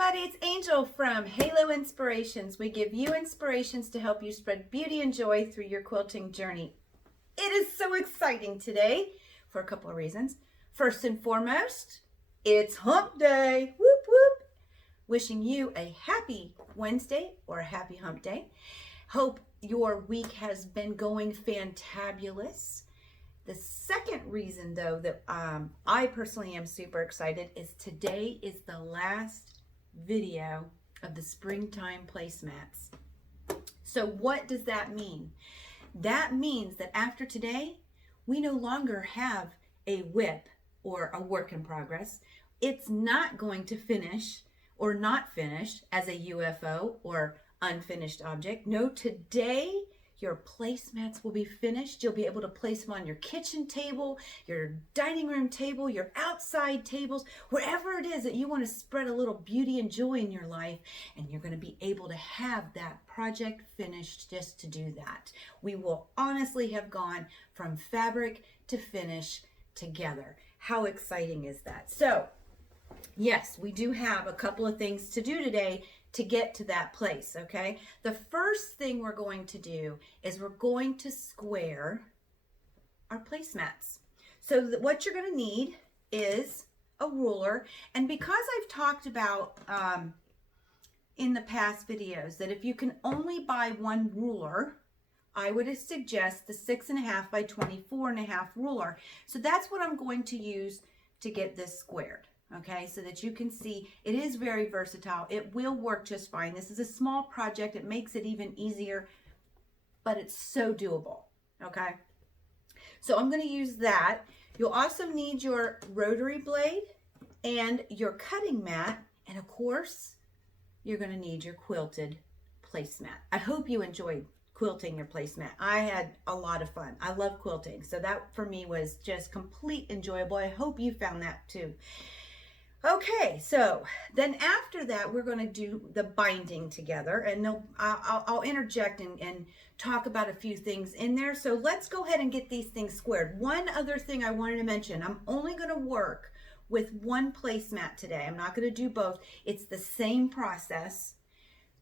everybody, it's Angel from Halo Inspirations. We give you inspirations to help you spread beauty and joy through your quilting journey. It is so exciting today for a couple of reasons. First and foremost, it's hump day. Whoop whoop. Wishing you a happy Wednesday or a happy hump day. Hope your week has been going fantabulous. The second reason, though, that I personally am super excited is today is the last video of the Springtime Placemats. So what does that mean? That means that after today, we no longer have a WIP or a work in progress. It's not going to finish or not finish as a UFO or unfinished object. No, today your placemats will be finished. You'll be able to place them on your kitchen table, your dining room table, your outside tables, wherever it is that you want to spread a little beauty and joy in your life, and you're going to be able to have that project finished just to do that. We will honestly have gone from fabric to finish together. How exciting is that? So, yes, we do have a couple of things to do today to get to that place, okay? The first thing we're going to do is we're going to square our placemats. So what you're going to need is a ruler. And because I've talked about in the past videos that if you can only buy one ruler, I would suggest the 6.5 by 24.5 ruler. So that's what I'm going to use to get this squared. Okay, so that you can see it is very versatile. It will work just fine. This is a small project. It makes it even easier, but it's so doable. Okay, so I'm going to use that. You'll also need your rotary blade and your cutting mat, and of course, you're going to need your quilted placemat. I hope you enjoyed quilting your placemat. I had a lot of fun. I love quilting, so that for me was just complete enjoyable. I hope you found that too. Okay, so then after that, we're going to do the binding together, and I'll interject and talk about a few things in there. So let's go ahead and get these things squared. One other thing I wanted to mention, I'm only going to work with one placemat today. I'm not going to do both. It's the same process,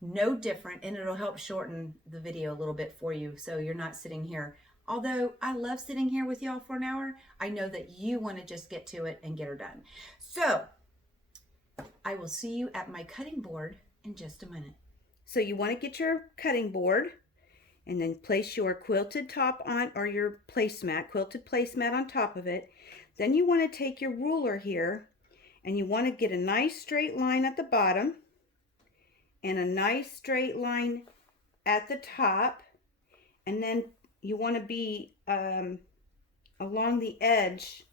no different, and it'll help shorten the video a little bit for you so you're not sitting here. Although I love sitting here with y'all for an hour, I know that you want to just get to it and get her done. So I will see you at my cutting board in just a minute. So you want to get your cutting board and then place your quilted top on, or your quilted placemat on top of it. Then you want to take your ruler here and you want to get a nice straight line at the bottom and a nice straight line at the top. And then you want to be along the edge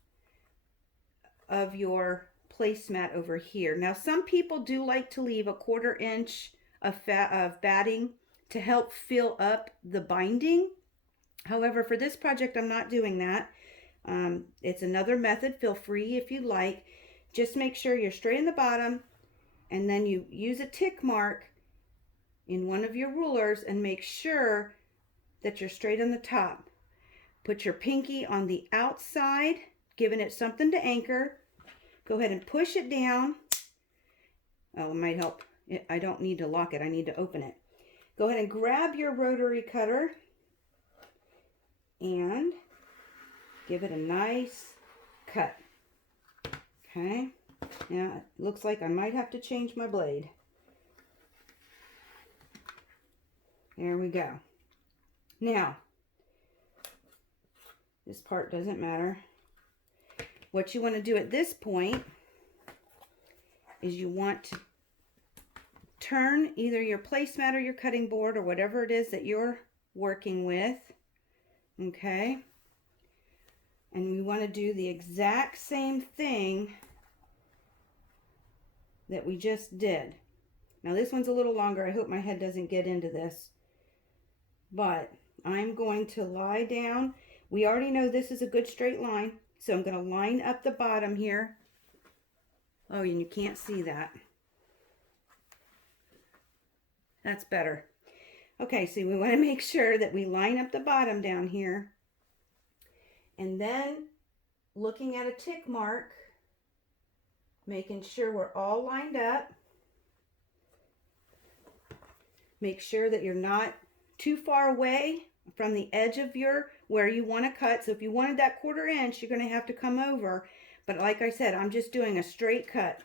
of your placemat over here. Now some people do like to leave a 1/4 inch of batting to help fill up the binding. However, for this project I'm not doing that. It's another method. Feel free if you like. Just make sure you're straight in the bottom, and then you use a tick mark in one of your rulers and make sure that you're straight on the top. Put your pinky on the outside, giving it something to anchor. Go ahead and push it down. Oh, it might help. I don't need to lock it. I need to open it. Go ahead and grab your rotary cutter and give it a nice cut. Okay. Now, it looks like I might have to change my blade. There we go. Now, this part doesn't matter. What you want to do at this point is you want to turn either your placemat or your cutting board or whatever it is that you're working with, okay? And we want to do the exact same thing that we just did. Now this one's a little longer. I hope my head doesn't get into this, but I'm going to lie down. We already know this is a good straight line. So I'm going to line up the bottom here. Oh, and you can't see that. That's better. Okay, so we want to make sure that we line up the bottom down here. And then looking at a tick mark, making sure we're all lined up. Make sure that you're not too far away from the edge of where you want to cut. So if you wanted that 1/4 inch, you're going to have to come over. But like I said, I'm just doing a straight cut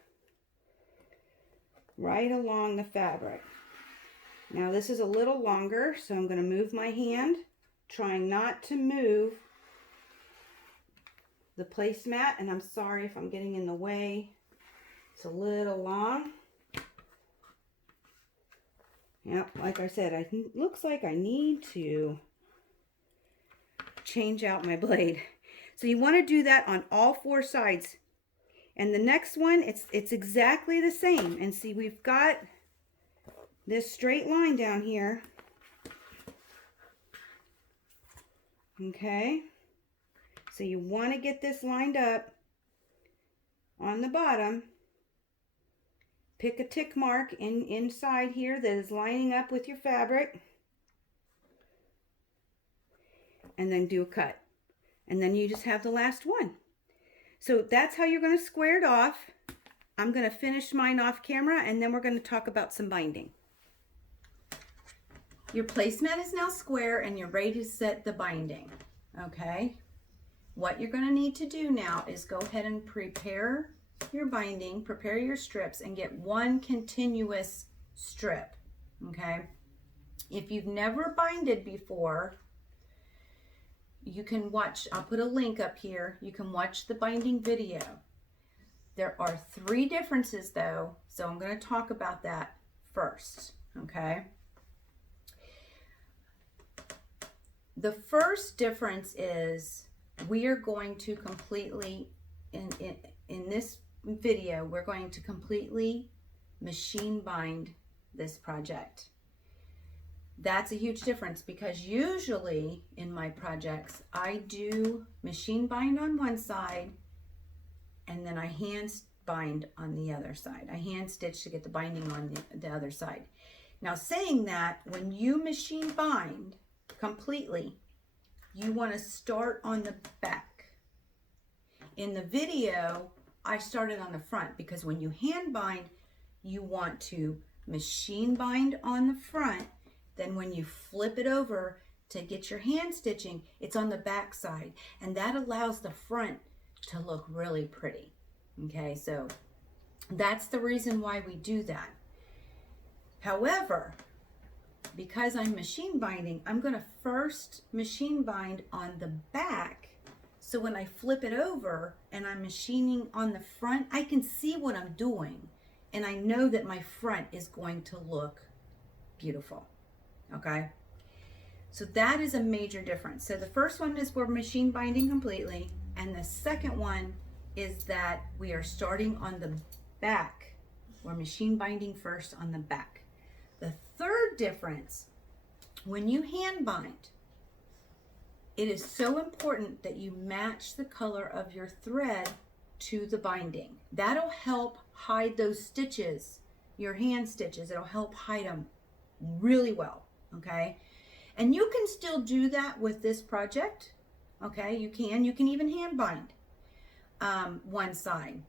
right along the fabric. Now this is a little longer, so I'm going to move my hand, trying not to move the placemat, and I'm sorry if I'm getting in the way. It's a little long. Yep, like I said, it looks like I need to change out my blade. So you want to do that on all 4 sides. And the next one, it's exactly the same. And see, we've got this straight line down here. Okay. So you want to get this lined up on the bottom. Pick a tick mark inside here that is lining up with your fabric. And then do a cut. And then you just have the last one. So that's how you're going to square it off. I'm going to finish mine off camera, and then we're going to talk about some binding. Your placemat is now square, and you're ready to set the binding. Okay? What you're going to need to do now is go ahead and prepare your binding, prepare your strips, and get one continuous strip. Okay? If you've never binded before, you can watch, I'll put a link up here, you can watch the binding video. There are 3 differences though, so I'm going to talk about that first, okay? The first difference is we are going to completely, in this video, we're going to completely machine bind this project. That's a huge difference because usually in my projects, I do machine bind on one side and then I hand bind on the other side. I hand stitch to get the binding on the other side. Now saying that, when you machine bind completely, you want to start on the back. In the video, I started on the front because when you hand bind, you want to machine bind on the front. Then when you flip it over to get your hand stitching, it's on the back side. And that allows the front to look really pretty. Okay, so that's the reason why we do that. However, because I'm machine binding, I'm going to first machine bind on the back. So when I flip it over and I'm machining on the front, I can see what I'm doing. And I know that my front is going to look beautiful. Okay, so that is a major difference. So the first one is we're machine binding completely, and the second one is that we are starting on the back. We're machine binding first on the back. The third difference, when you hand bind, it is so important that you match the color of your thread to the binding. That'll help hide those stitches, your hand stitches. It'll help hide them really well. Okay, and you can still do that with this project. Okay, you can even hand bind one side.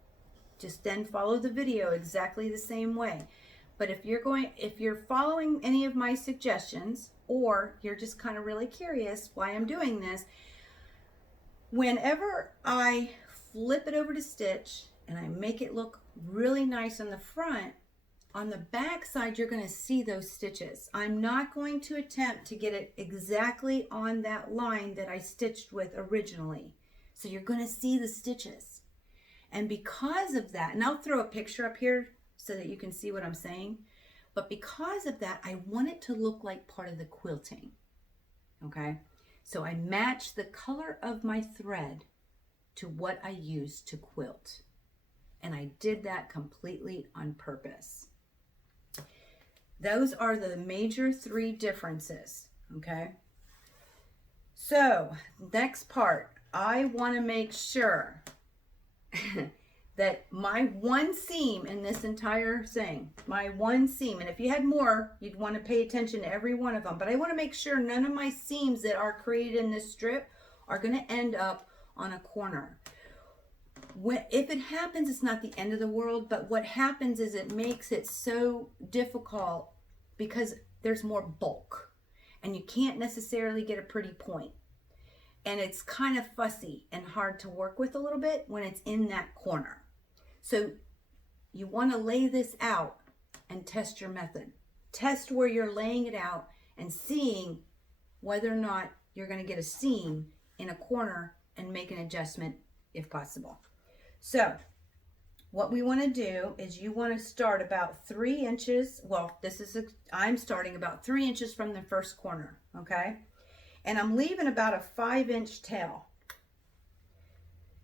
Just then follow the video exactly the same way. But if you're following any of my suggestions, or you're just kind of really curious why I'm doing this, whenever I flip it over to stitch and I make it look really nice on the front, on the back side, you're going to see those stitches. I'm not going to attempt to get it exactly on that line that I stitched with originally. So you're going to see the stitches. And because of that, and I'll throw a picture up here so that you can see what I'm saying. But because of that, I want it to look like part of the quilting. Okay? So I match the color of my thread to what I use to quilt. And I did that completely on purpose. Those are the major 3 differences, okay? So, next part, I want to make sure that my one seam in this entire thing, my one seam, and if you had more, you'd want to pay attention to every one of them, but I want to make sure none of my seams that are created in this strip are going to end up on a corner. If it happens, it's not the end of the world, but what happens is it makes it so difficult because there's more bulk and you can't necessarily get a pretty point. And it's kind of fussy and hard to work with a little bit when it's in that corner. So you want to lay this out and test your method. Test where you're laying it out and seeing whether or not you're going to get a seam in a corner and make an adjustment if possible. So what we want to do is you want to start about 3 inches. Well, I'm starting about 3 inches from the first corner, okay? And I'm leaving about a 5-inch tail.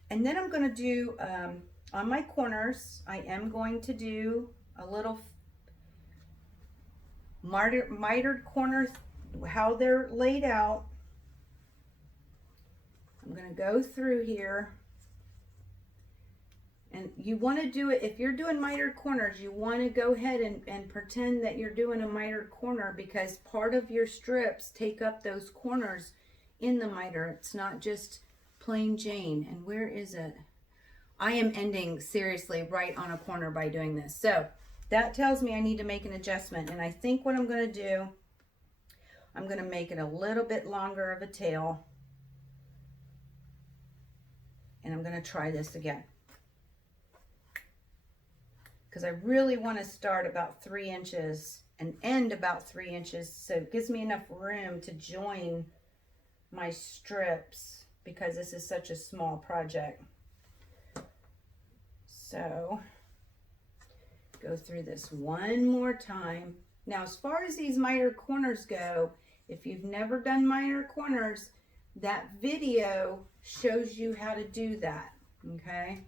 And then I'm going to do, on my corners, I am going to do a little mitered corners, how they're laid out. I'm going to go through here. And you want to do it, if you're doing mitered corners, you want to go ahead and pretend that you're doing a mitered corner, because part of your strips take up those corners in the miter. It's not just plain Jane. And where is it? I am ending seriously right on a corner by doing this. So that tells me I need to make an adjustment. And I think what I'm going to do, I'm going to make it a little bit longer of a tail. And I'm going to try this again, because I really want to start about 3 inches and end about 3 inches, so it gives me enough room to join my strips, because this is such a small project. So go through this one more time. Now, as far as these mitered corners go, if you've never done mitered corners, that video shows you how to do that, okay?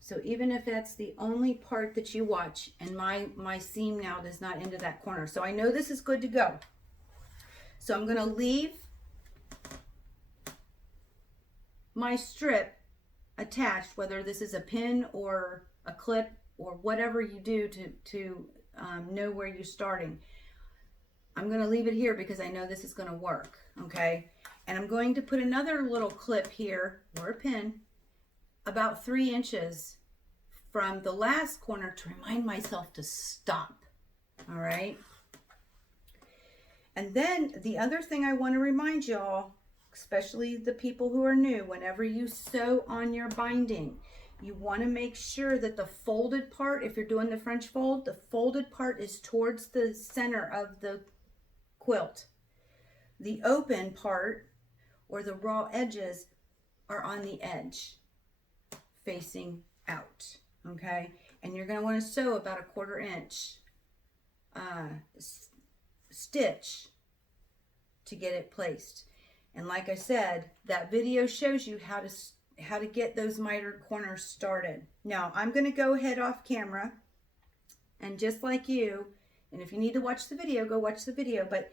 So even if that's the only part that you watch, and my seam now does not end to that corner. So I know this is good to go. So I'm going to leave my strip attached, whether this is a pin or a clip or whatever you do to know where you're starting. I'm going to leave it here because I know this is going to work, okay? And I'm going to put another little clip here, or a pin, about 3 inches from the last corner to remind myself to stop. All right. And then the other thing I want to remind y'all, especially the people who are new, whenever you sew on your binding, you want to make sure that the folded part, if you're doing the French fold, the folded part is towards the center of the quilt. The open part, or the raw edges, are on the edge, facing out, okay? And you're going to want to sew about a 1/4 inch stitch to get it placed. And like I said, that video shows you how to get those mitered corners started. Now, I'm going to go ahead off camera, and just like you, and if you need to watch the video, go watch the video, but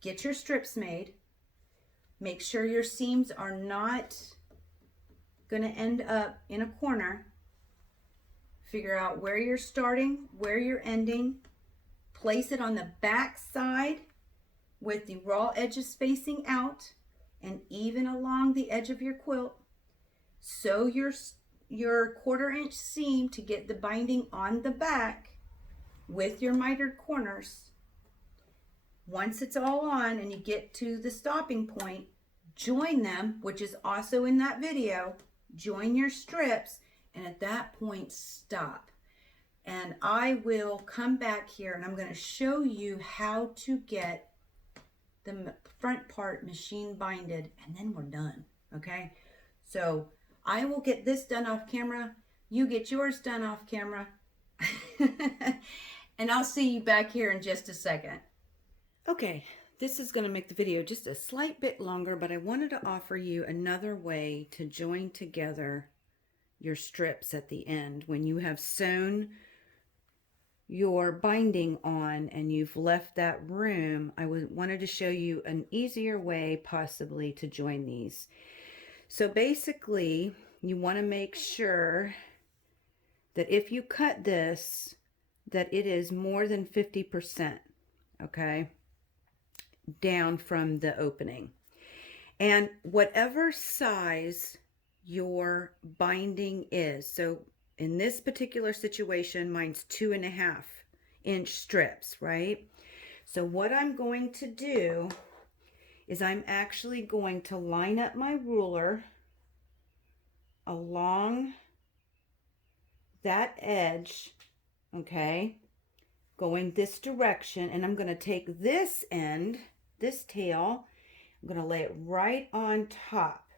get your strips made. Make sure your seams are not going to end up in a corner. Figure out where you're starting, where you're ending. Place it on the back side with the raw edges facing out, and even along the edge of your quilt. Sew your 1/4 inch seam to get the binding on the back with your mitered corners. Once it's all on and you get to the stopping point, join them, which is also in that video. Join your strips, and at that point stop. And I will come back here and I'm going to show you how to get the front part machine binded, and then we're done. Okay, so I will get this done off camera, you get yours done off camera, and I'll see you back here in just a second. Okay, this is going to make the video just a slight bit longer, but I wanted to offer you another way to join together your strips at the end. When you have sewn your binding on and you've left that room, I wanted to show you an easier way possibly to join these. So basically, you want to make sure that if you cut this, that it is more than 50%, okay, down from the opening. And whatever size your binding is, so in this particular situation, mine's 2.5 inch strips, right? So what I'm going to do is I'm actually going to line up my ruler along that edge, okay, going this direction, and I'm going to take this end, this tail, I'm going to lay it right on top.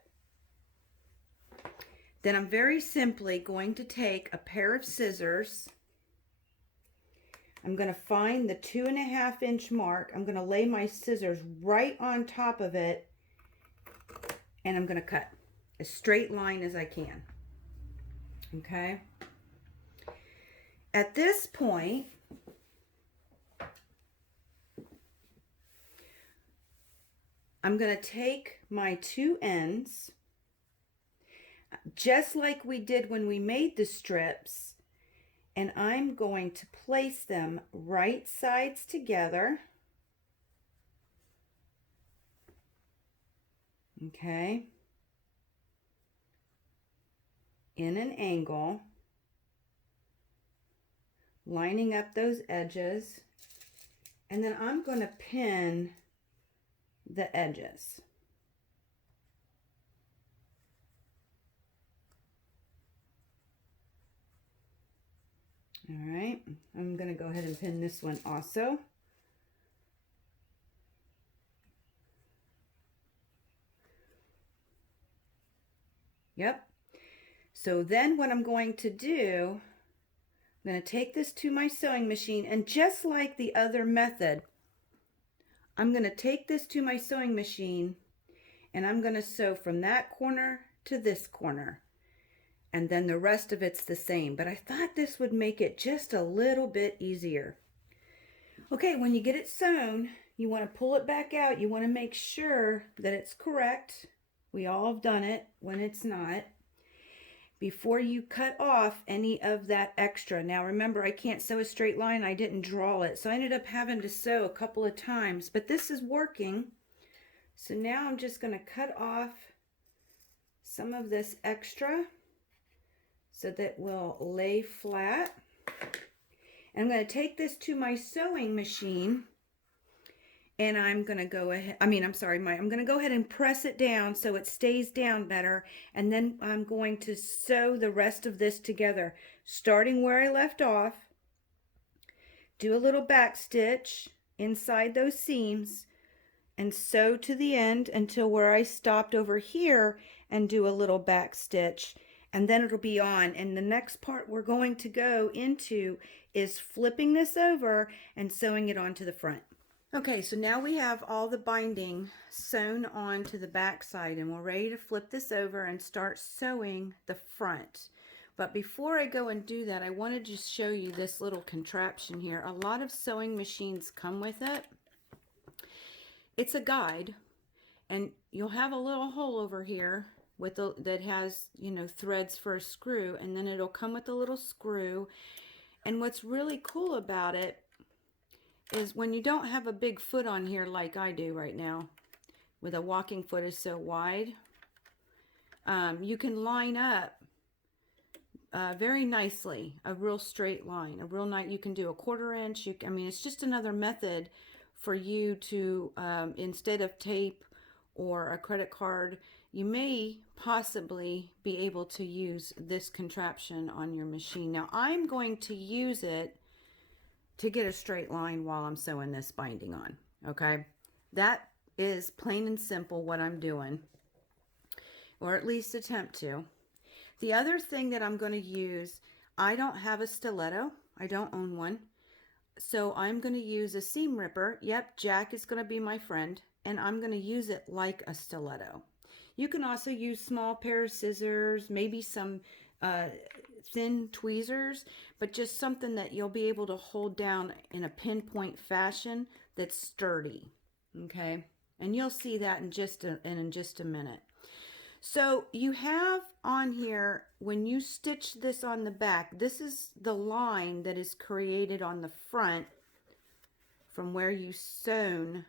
Then I'm very simply going to take a pair of scissors. I'm going to find the 2.5 inch mark. I'm going to lay my scissors right on top of it, and I'm going to cut a straight line as I can. Okay. At this point, I'm going to take my two ends, just like we did when we made the strips, and I'm going to place them right sides together. Okay. In an angle, lining up those edges, and then I'm going to pin the edges. All right, I'm going to go ahead and pin this one also. Yep. So then what I'm going to do, I'm going to take this to my sewing machine, and just like the other method, I'm going to take this to my sewing machine and I'm going to sew from that corner to this corner. And then the rest of it's the same. But I thought this would make it just a little bit easier. Okay, when you get it sewn, you want to pull it back out. You want to make sure that it's correct. We all have done it when it's not. Before you cut off any of that extra. Now remember, I can't sew a straight line. I didn't draw it. So I ended up having to sew a couple of times. But this is working. So now I'm just going to cut off some of this extra so that will lay flat. And I'm going to take this to my sewing machine, and I'm going to go ahead, I'm going to go ahead and press it down so it stays down better, and then I'm going to sew the rest of this together, starting where I left off. Do a little back stitch inside those seams and sew to the end until where I stopped over here, and do a little back stitch, and then it'll be on. And the next part we're going to go into is flipping this over and sewing it onto the front. Okay, so now we have all the binding sewn onto the back side, and we're ready to flip this over and start sewing the front. But before I go and do that, I want to just show you this little contraption here. A lot of sewing machines come with it. It's a guide, and you'll have a little hole over here with that has, you know, threads for a screw, and then it'll come with a little screw. And what's really cool about it is when you don't have a big foot on here like I do right now, with a walking foot is so wide, you can line up very nicely a real straight line, a real nice. You can do a 1/4 inch. I mean, it's just another method for you to instead of tape or a credit card, you may possibly be able to use this contraption on your machine. Now I'm going to use it to get a straight line while I'm sewing this binding on. Okay, that is plain and simple what I'm doing, or at least attempt to. The other thing that I'm going to use, I don't have a stiletto. I don't own one. So I'm going to use a seam ripper. Yep, Jack is going to be my friend, and I'm going to use it like a stiletto. You can also use small pair of scissors, maybe some thin tweezers, but just something that you'll be able to hold down in a pinpoint fashion that's sturdy. Okay, and you'll see that in just a minute. So you have on here, when you stitch this on the back, this is the line that is created on the front from where you sewn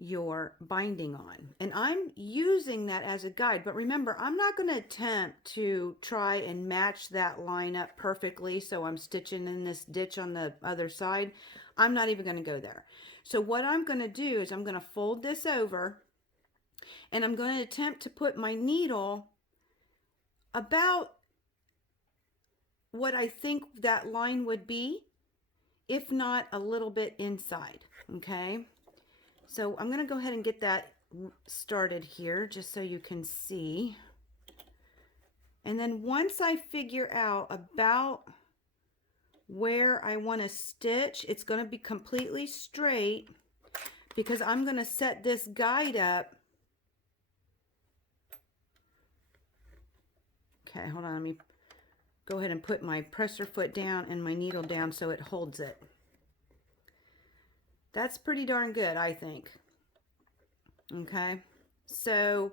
your binding on. And I'm using that as a guide, but remember, I'm not going to attempt to try and match that line up perfectly. So I'm stitching in this ditch on the other side. I'm not even going to go there. So what I'm going to do is I'm going to fold this over, and I'm going to attempt to put my needle about what I think that line would be, if not a little bit inside. Okay. So I'm going to go ahead and get that started here just so you can see. And then once I figure out about where I want to stitch, it's going to be completely straight because I'm going to set this guide up. Okay, hold on. Let me go ahead and put my presser foot down and my needle down so it holds it. That's pretty darn good, I think. Okay, so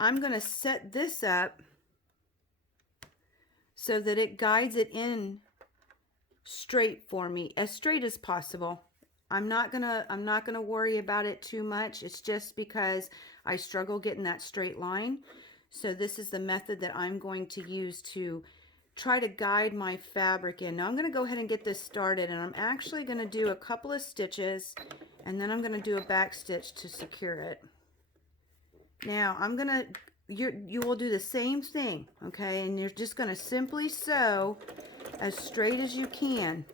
I'm going to set this up so that it guides it in straight for me, as straight as possible. I'm not gonna worry about it too much. It's just because I struggle getting that straight line. So this is the method that I'm going to use to try to guide my fabric in. Now I'm going to go ahead and get this started, and I'm actually going to do a couple of stitches, and then I'm going to do a back stitch to secure it. Now I'm going to, you will do the same thing, okay? And you're just going to simply sew as straight as you can.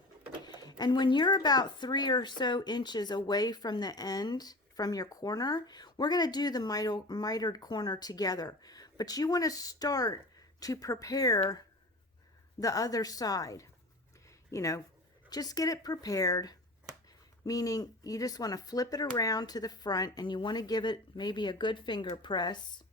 And when you're about 3 or so inches away from the end, from your corner, we're going to do the mitered corner together. But you want to start to prepare the other side. You know, just get it prepared, meaning you just want to flip it around to the front, and you want to give it maybe a good finger press.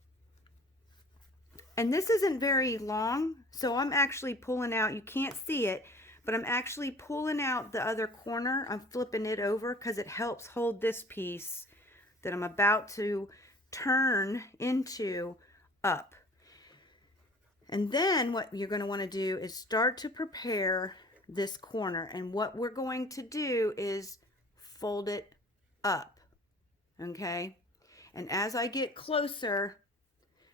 And this isn't very long, so I'm actually pulling out, you can't see it, but I'm actually pulling out the other corner. I'm flipping it over because it helps hold this piece that I'm about to turn into up. And then what you're going to want to do is start to prepare this corner. And what we're going to do is fold it up. Okay? And as I get closer,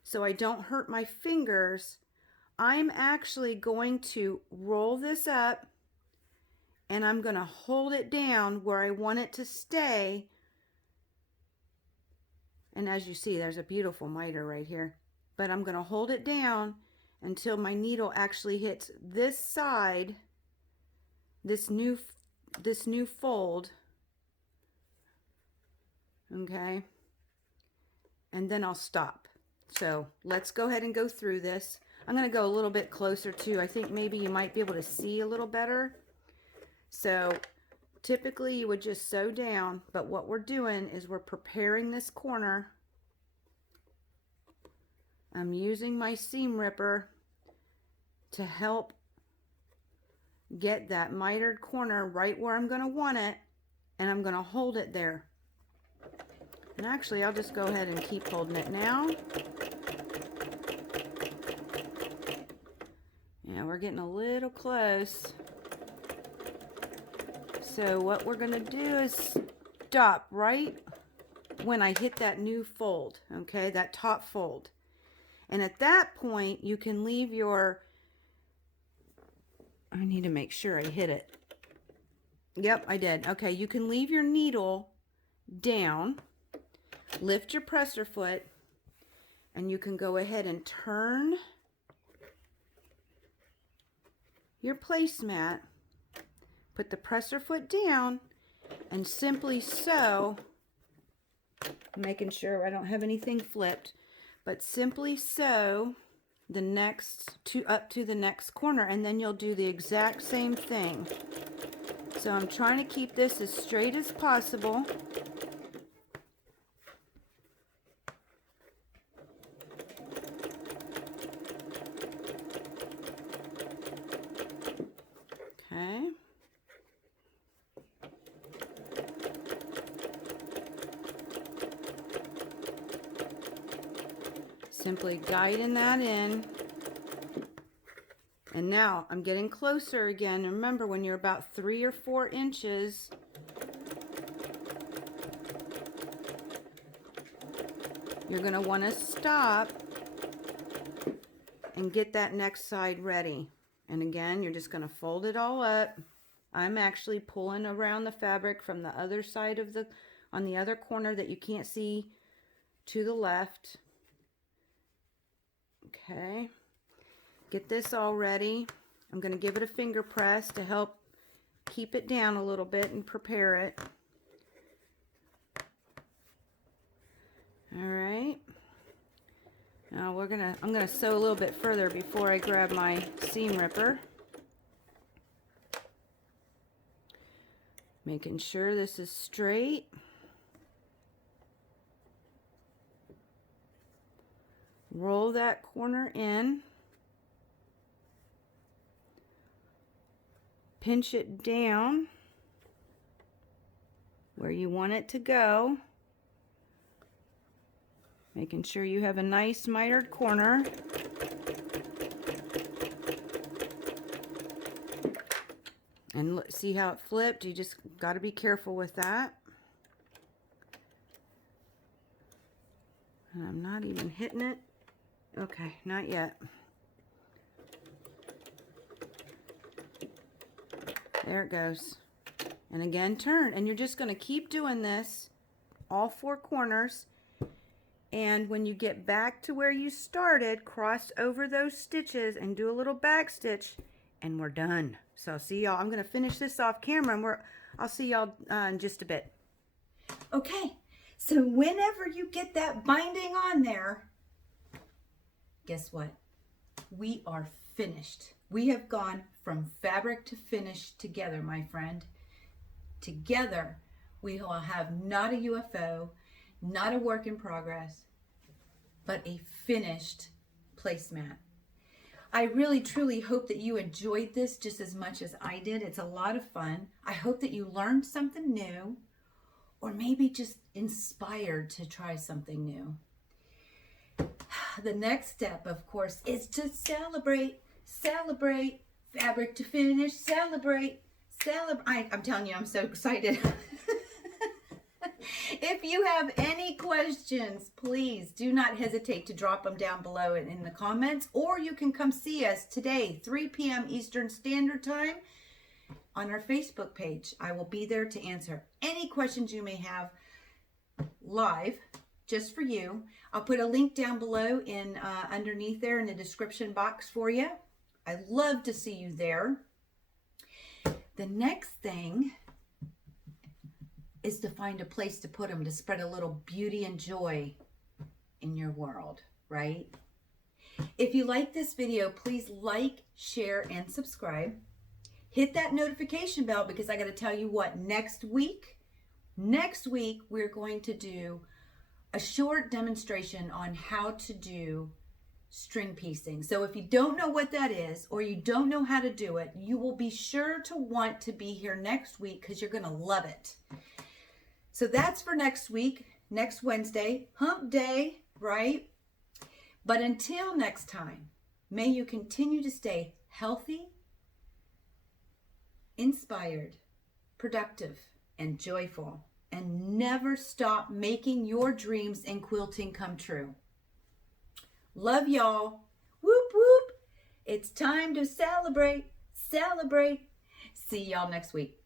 so I don't hurt my fingers, I'm actually going to roll this up, and I'm going to hold it down where I want it to stay. And as you see, there's a beautiful miter right here. But I'm going to hold it down until my needle actually hits this side, this new fold. Okay? And then I'll stop. So let's go ahead and go through this. I'm going to go a little bit closer too. I think maybe you might be able to see a little better. So typically you would just sew down, but what we're doing is we're preparing this corner. I'm using my seam ripper to help get that mitered corner right where I'm going to want it, and I'm going to hold it there. And actually, I'll just go ahead and keep holding it now. Yeah, we're getting a little close. So what we're going to do is stop right when I hit that new fold, okay, that top fold. And at that point, you can leave your, I need to make sure I hit it. Yep, I did. Okay, you can leave your needle down, lift your presser foot, and you can go ahead and turn your placemat, put the presser foot down, and simply sew, making sure I don't have anything flipped, but simply sew the next up to the next corner, and then you'll do the exact same thing. So I'm trying to keep this as straight as possible. Okay. Simply guiding that in. And now I'm getting closer again. Remember, when you're about 3 or 4 inches, you're going to want to stop and get that next side ready. And again, you're just going to fold it all up. I'm actually pulling around the fabric from the other side of the, on the other corner that you can't see, to the left. Okay, get this all ready. I'm going to give it a finger press to help keep it down a little bit and prepare it. All right. Now I'm gonna sew a little bit further before I grab my seam ripper. Making sure this is straight. Roll that corner in. Pinch it down where you want it to go. Making sure you have a nice mitered corner. And look, see how it flipped? You just got to be careful with that. And I'm not even hitting it. Okay, not yet. There it goes. And again, turn. And you're just going to keep doing this, all four corners. And when you get back to where you started, cross over those stitches and do a little back stitch, and we're done. So I'll see y'all. I'm going to finish this off camera, and I'll see y'all in just a bit. Okay, so whenever you get that binding on there, guess what? We are finished. We have gone from fabric to finish together, my friend. Together, we will have not a UFO, not a work in progress, but a finished placemat. I really truly hope that you enjoyed this just as much as I did. It's a lot of fun. I hope that you learned something new, or maybe just inspired to try something new. The next step, of course, is to celebrate. Celebrate. Fabric to finish. Celebrate. Celebrate. I'm telling you, I'm so excited. If you have any questions, please do not hesitate to drop them down below in the comments, or you can come see us today, 3 p.m. Eastern Standard Time on our Facebook page. I will be there to answer any questions you may have live, just for you. I'll put a link down below in underneath there in the description box for you. I'd love to see you there. The next thing is to find a place to put them to spread a little beauty and joy in your world, right? If you like this video, please like, share, and subscribe. Hit that notification bell, because I got to tell you what, next week we're going to do a short demonstration on how to do string piecing. So if you don't know what that is, or you don't know how to do it, you will be sure to want to be here next week, because you're going to love it. So that's for next week, next Wednesday, hump day, right? But until next time, may you continue to stay healthy, inspired, productive, and joyful, and never stop making your dreams in quilting come true. Love y'all. Whoop, whoop. It's time to celebrate, celebrate. See y'all next week.